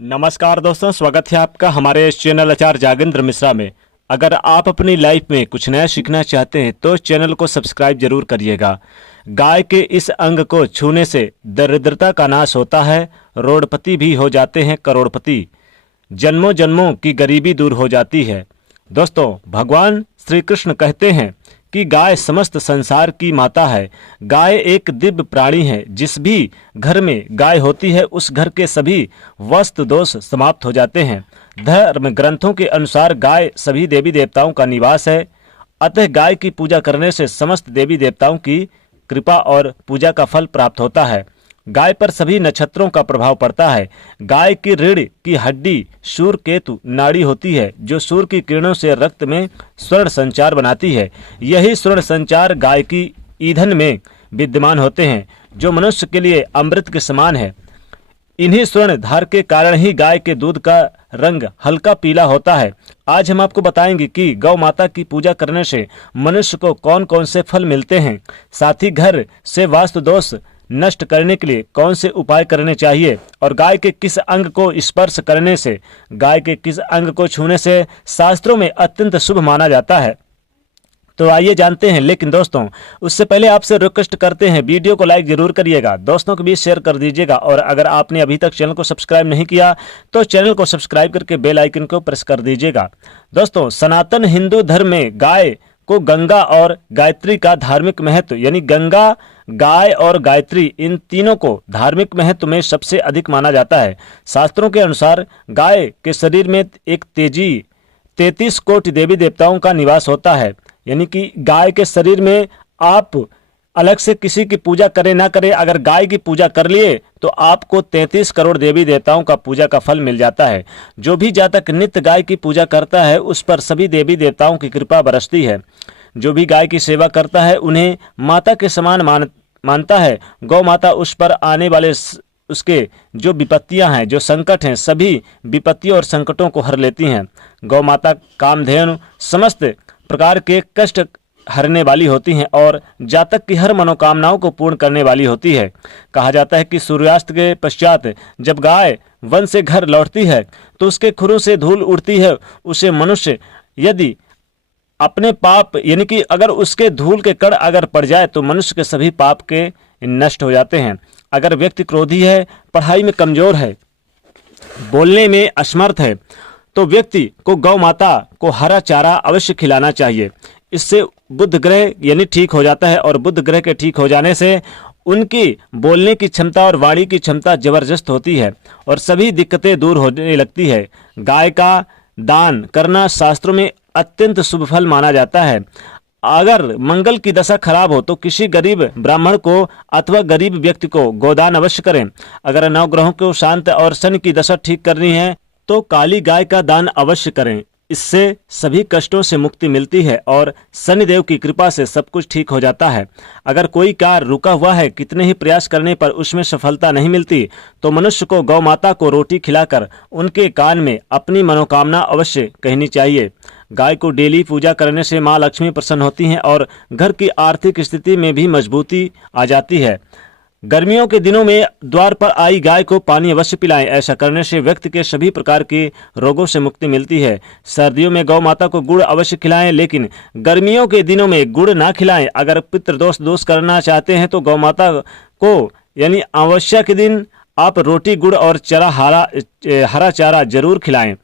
नमस्कार दोस्तों, स्वागत है आपका हमारे इस चैनल आचार्य जागेंद्र मिश्रा में। अगर आप अपनी लाइफ में कुछ नया सीखना चाहते हैं तो चैनल को सब्सक्राइब जरूर करिएगा। गाय के इस अंग को छूने से दरिद्रता का नाश होता है, रोडपति भी हो जाते हैं करोड़पति, जन्मों जन्मों की गरीबी दूर हो जाती है। दोस्तों, भगवान श्री कृष्ण कहते हैं कि गाय समस्त संसार की माता है। गाय एक दिव्य प्राणी है। जिस भी घर में गाय होती है उस घर के सभी वस्तु दोष समाप्त हो जाते हैं। धर्म ग्रंथों के अनुसार गाय सभी देवी देवताओं का निवास है। अतः गाय की पूजा करने से समस्त देवी देवताओं की कृपा और पूजा का फल प्राप्त होता है। गाय पर सभी नक्षत्रों का प्रभाव पड़ता है। गाय की रीढ़ की हड्डी सूर्य केतु नाड़ी होती है, जो सूर्य की किरणों से रक्त में स्वर्ण संचार बनाती है। यही स्वर्ण संचार गाय की ईंधन में विद्यमान होते हैं, जो मनुष्य के लिए अमृत के समान है। इन्हीं स्वर्ण धार के कारण ही गाय के दूध का रंग हल्का पीला होता है। आज हम आपको बताएंगे कि गौ माता की पूजा करने से मनुष्य को कौन कौन से फल मिलते हैं, साथ ही घर से वास्तु दोष नष्ट करने के लिए कौन से उपाय करने चाहिए, और गाय के किस अंग को स्पर्श करने से, गाय के किस अंग को छूने से शास्त्रों में अत्यंत शुभ माना जाता है। तो आइए जानते हैं। लेकिन दोस्तों, उससे पहले आपसे रिक्वेस्ट करते हैं, वीडियो को लाइक जरूर करिएगा, दोस्तों को भी शेयर कर दीजिएगा, और अगर आपने अभी तक चैनल को सब्सक्राइब नहीं किया तो चैनल को सब्सक्राइब करके बेल आइकन को प्रेस कर दीजिएगा। दोस्तों, सनातन हिंदू धर्म में गाय को गंगा और गायत्री का धार्मिक महत्व, यानी गंगा, गाय और गायत्री, इन तीनों को धार्मिक महत्व में सबसे अधिक माना जाता है। शास्त्रों के अनुसार गाय के शरीर में एक 33 कोटि देवी देवताओं का निवास होता है। यानी कि गाय के शरीर में आप अलग से किसी की पूजा करें ना करें, अगर गाय की पूजा कर लिए तो आपको 33 करोड़ देवी देवताओं का पूजा का फल मिल जाता है। जो भी जातक नित्य गाय की पूजा करता है उस पर सभी देवी देवताओं की कृपा बरसती है। जो भी गाय की सेवा करता है उन्हें माता के समान मानता है। गौ माता उस पर आने वाले उसके जो विपत्तियां हैं, जो संकट हैं, सभी विपत्तियों और संकटों को हर लेती हैं। गौ माता कामधेनु समस्त प्रकार के कष्ट हरने वाली होती हैं और जातक की हर मनोकामनाओं को पूर्ण करने वाली होती है। कहा जाता है कि सूर्यास्त के पश्चात जब गाय वन से घर लौटती है तो उसके खुरों से धूल उड़ती है। उसे मनुष्य यदि अपने पाप, यानी कि अगर उसके धूल के कण अगर पड़ जाए तो मनुष्य के सभी पाप के नष्ट हो जाते हैं। अगर व्यक्ति क्रोधी है, पढ़ाई में कमजोर है, बोलने में असमर्थ है, तो व्यक्ति को गौ माता को हरा चारा अवश्य खिलाना चाहिए। इससे बुध ग्रह यानी ठीक हो जाता है, और बुध ग्रह के ठीक हो जाने से उनकी बोलने की क्षमता और वाणी की क्षमता जबरदस्त होती है और सभी दिक्कतें दूर होने लगती है। गाय का दान करना शास्त्रों में अत्यंत शुभ फल माना जाता है। अगर मंगल की दशा खराब हो तो किसी गरीब ब्राह्मण को अथवा गरीब व्यक्ति को गोदान अवश्य करें। अगर नवग्रहों को शांत और शनि की दशा ठीक करनी है तो काली गाय का दान अवश्य करें। इससे सभी कष्टों से मुक्ति मिलती है और शनिदेव की कृपा से सब कुछ ठीक हो जाता है। अगर कोई कार्य रुका हुआ है, कितने ही प्रयास करने पर उसमें सफलता नहीं मिलती, तो मनुष्य को गौ माता को रोटी खिलाकर उनके कान में अपनी मनोकामना अवश्य कहनी चाहिए। गाय को डेली पूजा करने से माँ लक्ष्मी प्रसन्न होती हैं और घर की आर्थिक स्थिति में भी मजबूती आ जाती है। गर्मियों के दिनों में द्वार पर आई गाय को पानी अवश्य पिलाएं। ऐसा करने से व्यक्ति के सभी प्रकार के रोगों से मुक्ति मिलती है। सर्दियों में गौ माता को गुड़ अवश्य खिलाएं, लेकिन गर्मियों के दिनों में गुड़ ना खिलाएं। अगर पितृदोष दूर करना चाहते हैं तो गौ माता को यानी अमावस्या के दिन आप रोटी, गुड़ और हरा चारा जरूर खिलाएं।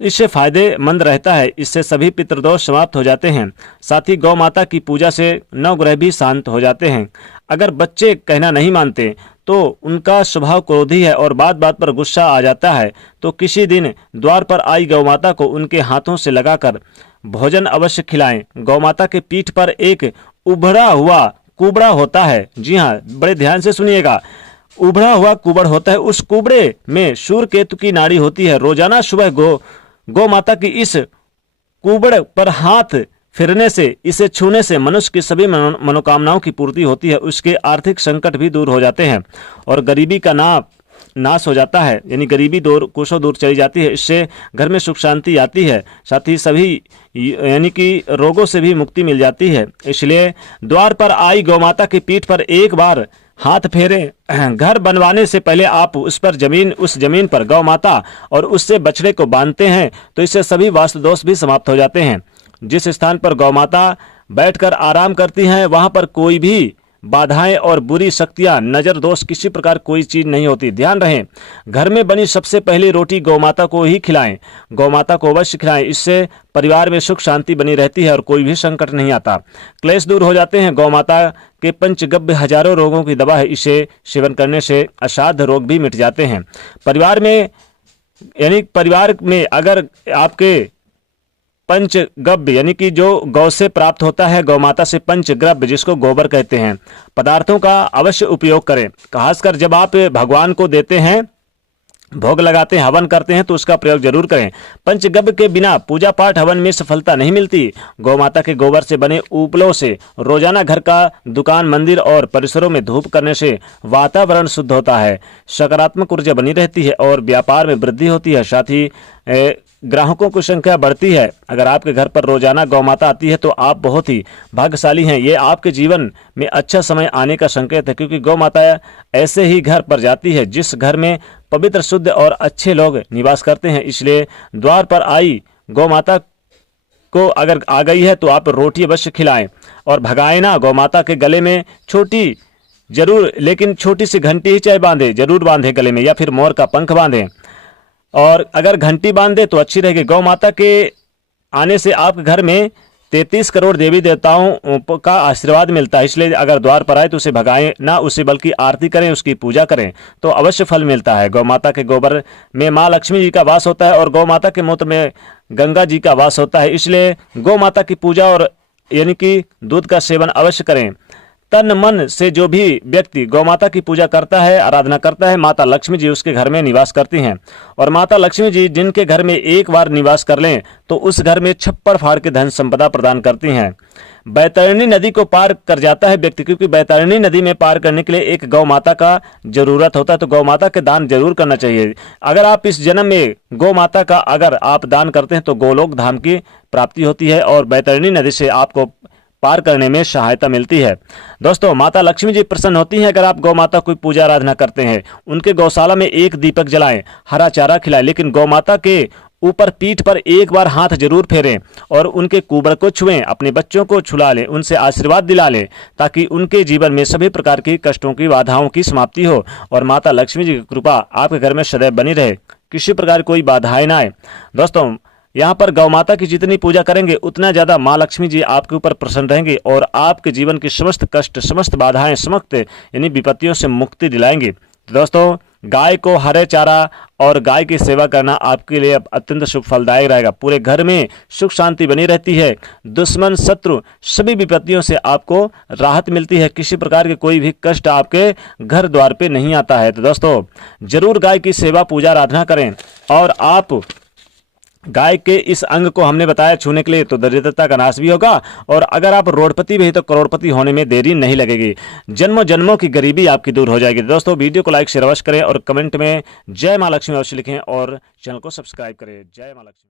इससे फायदेमंद रहता है। इससे सभी पितृदोष समाप्त हो जाते हैं। साथ ही गौ माता की पूजा से नवग्रह भी शांत हो जाते हैं। अगर बच्चे कहना नहीं मानते तो उनका स्वभाव क्रोधी है और बात बात पर गुस्सा आ जाता है, तो किसी दिन द्वार पर आई गौ माता को उनके हाथों से लगाकर भोजन अवश्य खिलाएं। गौ माता के पीठ पर एक उभरा हुआ कुबड़ा होता है। जी हाँ, बड़े ध्यान से सुनिएगा। उभरा हुआ कुबड़ होता है। उस कुबड़े में सूर्य केतु की नाड़ी होती है। रोजाना सुबह गौ माता की इस कुबड़ पर हाथ फिरने से, इसे छूने से मनुष्य की सभी मनोकामनाओं की पूर्ति होती है। उसके आर्थिक संकट भी दूर हो जाते हैं और गरीबी का नाश हो जाता है, यानी गरीबी कोसों दूर चली जाती है। इससे घर में सुख शांति आती है। साथ ही सभी यानी कि रोगों से भी मुक्ति मिल जाती है। इसलिए द्वार पर आई गौ माता की पीठ पर एक बार हाथ फेरें। घर बनवाने से पहले आप उस जमीन पर गौ माता और उससे बछड़े को बांधते हैं तो इससे सभी वास्तु दोष भी समाप्त हो जाते हैं। जिस स्थान पर गौ माता बैठकर आराम करती हैं वहां पर कोई भी बाधाएं और बुरी शक्तियां, नजर दोष, किसी प्रकार कोई चीज नहीं होती। ध्यान रहे, घर में बनी सबसे पहली रोटी गौ माता को ही खिलाएं। गौ माता को अवश्य खिलाएं, इससे परिवार में सुख शांति बनी रहती है और कोई भी संकट नहीं आता, क्लेश दूर हो जाते हैं। गौ माता के पंचगव्य हजारों रोगों की दवा है, इसे सेवन करने से असाध्य रोग भी मिट जाते हैं। परिवार में अगर आपके पंचगव्य यानी कि जो गौ से प्राप्त होता है, गौ माता से पंचगव्य जिसको गोबर कहते हैं, पदार्थों का अवश्य उपयोग करें। खासकर जब आप भगवान को देते हैं, भोग लगाते हैं, हवन करते हैं तो उसका प्रयोग जरूर करें। पंचगव्य के बिना पूजा पाठ हवन में सफलता नहीं मिलती। गौ माता के गोबर से बने उपलों से रोजाना घर का, दुकान, मंदिर और परिसरों में धूप करने से वातावरण शुद्ध होता है, सकारात्मक ऊर्जा बनी रहती है और व्यापार में वृद्धि होती है। साथ ही ग्राहकों की संख्या बढ़ती है। अगर आपके घर पर रोजाना गौ माता आती है तो आप बहुत ही भाग्यशाली हैं। ये आपके जीवन में अच्छा समय आने का संकेत है, क्योंकि गौ माता ऐसे ही घर पर जाती है जिस घर में पवित्र, शुद्ध और अच्छे लोग निवास करते हैं। इसलिए द्वार पर आई गौ माता को अगर आ गई है तो आप रोटी अवश्य खिलाएं और भगाएं ना। गौ माता के गले में छोटी सी घंटी ही चाहे बांधे, जरूर बांधे गले में, या फिर मोर का पंख बांधे। और अगर घंटी बांध दे तो अच्छी रहेगी। गौ माता के आने से आपके घर में 33 करोड़ देवी देवताओं का आशीर्वाद मिलता है। इसलिए अगर द्वार पर आए तो उसे भगाएं ना, उसे बल्कि आरती करें, उसकी पूजा करें तो अवश्य फल मिलता है। गौ माता के गोबर में माँ लक्ष्मी जी का वास होता है और गौ माता के मूत्र में गंगा जी का वास होता है। इसलिए गौ माता की पूजा और यानी कि दूध का सेवन अवश्य करें। तन मन से जो भी व्यक्ति गौ माता की पूजा करता है, आराधना करता है, माता लक्ष्मी जी उसके घर में निवास करती हैं। और माता लक्ष्मी जी जिनके घर में एक बार निवास कर लें तो उस घर में छप्पर फाड़ के धन संपदा प्रदान करती हैं। बैतरणी नदी को पार कर जाता है व्यक्ति, क्योंकि बैतरणी नदी में पार करने के लिए एक गौ माता का जरूरत होता है, तो गौ माता के दान जरूर करना चाहिए। अगर आप इस जन्म में गौ माता का अगर आप दान करते हैं तो गोलोक धाम की प्राप्ति होती है और बैतरणी नदी से आपको पार करने में सहायता मिलती है। दोस्तों, माता लक्ष्मी जी प्रसन्न होती हैं अगर आप गौ माता की पूजा आराधना करते हैं। उनके गौशाला में एक दीपक जलाएं, हरा चारा खिलाएं, लेकिन गौ माता के ऊपर पीठ पर एक बार हाथ जरूर फेरें और उनके कुबड़ को छुएं, अपने बच्चों को छुला लें, उनसे आशीर्वाद दिला लें, ताकि उनके जीवन में सभी प्रकार की कष्टों की, बाधाओं की समाप्ति हो और माता लक्ष्मी जी की कृपा आपके घर में सदैव बनी रहे, किसी प्रकार कोई बाधाएं ना आए। दोस्तों, यहाँ पर गौ माता की जितनी पूजा करेंगे उतना ज्यादा माँ लक्ष्मी जी आपके ऊपर प्रसन्न रहेंगे और आपके जीवन की समस्त कष्ट, समस्त बाधाएं, समस्त यानी विपत्तियों से मुक्ति दिलाएंगे। तो दोस्तों, गाय को हरे चारा और गाय की सेवा करना आपके लिए अत्यंत शुभ फलदायक रहेगा। पूरे घर में सुख शांति बनी रहती है, दुश्मन, शत्रु, सभी विपत्तियों से आपको राहत मिलती है, किसी प्रकार के कोई भी कष्ट आपके घर द्वार पे नहीं आता है। तो दोस्तों, जरूर गाय की सेवा, पूजा, आराधना करें। और आप गाय के इस अंग को हमने बताया छूने के लिए तो दरिद्रता का नाश भी होगा, और अगर आप रोडपति भी हैं तो करोड़पति होने में देरी नहीं लगेगी, जन्मों जन्मों की गरीबी आपकी दूर हो जाएगी। दोस्तों, वीडियो को लाइक शेयर अवश्य करें और कमेंट में जय मां लक्ष्मी अवश्य लिखें और चैनल को सब्सक्राइब करें। जय मां लक्ष्मी।